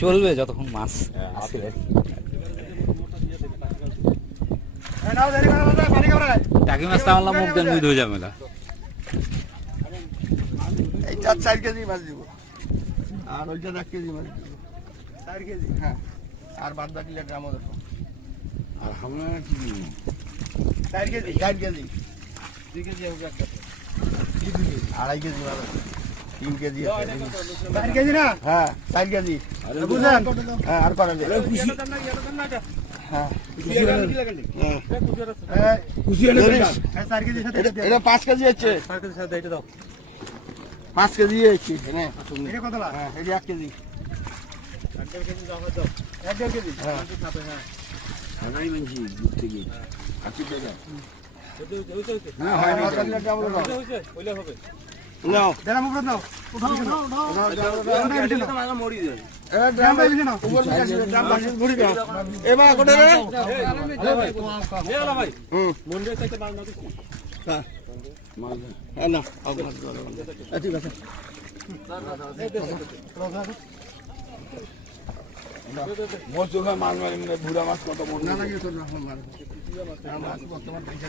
চলবে যতক্ষণ মাছ আসলে। টাকি মাছ তাহলে মুখ দেন মুই ধুয়ে যাবে না। এই 4 কেজি মাছ দিব, আর ওইটা 1 কেজি মাছ দিব। 4 কেজি, হ্যাঁ। আর বাদ বাকি গ্রামও দেখো। আর আমরা কি দিব? 4 কেজি, 4 কেজি। 2 কেজি হবে একটা। কি 2 কেজি? 2.5 কেজি মাছ আছে। 3 কেজি আছে। 4 কেজি না? হ্যাঁ, 4 কেজি। বুঝলেন? হ্যাঁ, আর করা যায়। হ্যাঁ, এটা 5 কেজি আছে। 5 কেজি আছে। এটা কত লাখ? হ্যাঁ, এটা 1 কেজি। 1.5 কেজি দাও দাও। 1.5 কেজি। হ্যাঁ। আনাই মানছি দূর থেকে। 80 টাকা। হ্যাঁ, হয় না। হইছে, হইলে হবে। নাও, দেনা মুখ নাও। উঠাও, নাও। এটা মাগা মরি যায়। এ ড্রাম বাইছে না। উপর থেকে ড্রাম বাইছে ঘুরি না। এ মা কোটে রে? আরে ভাই, এ আলা ভাই। মন যায় চাইতে মাল না দিছি। হ্যাঁ। মাল। হ্যাঁ না, আপ মাছ ধরো। ঠিক আছে। মোর চোখে মাছ মারি বুড়া মাছ কত বড় না লাগে তো না মাছ বর্তমান পয়সা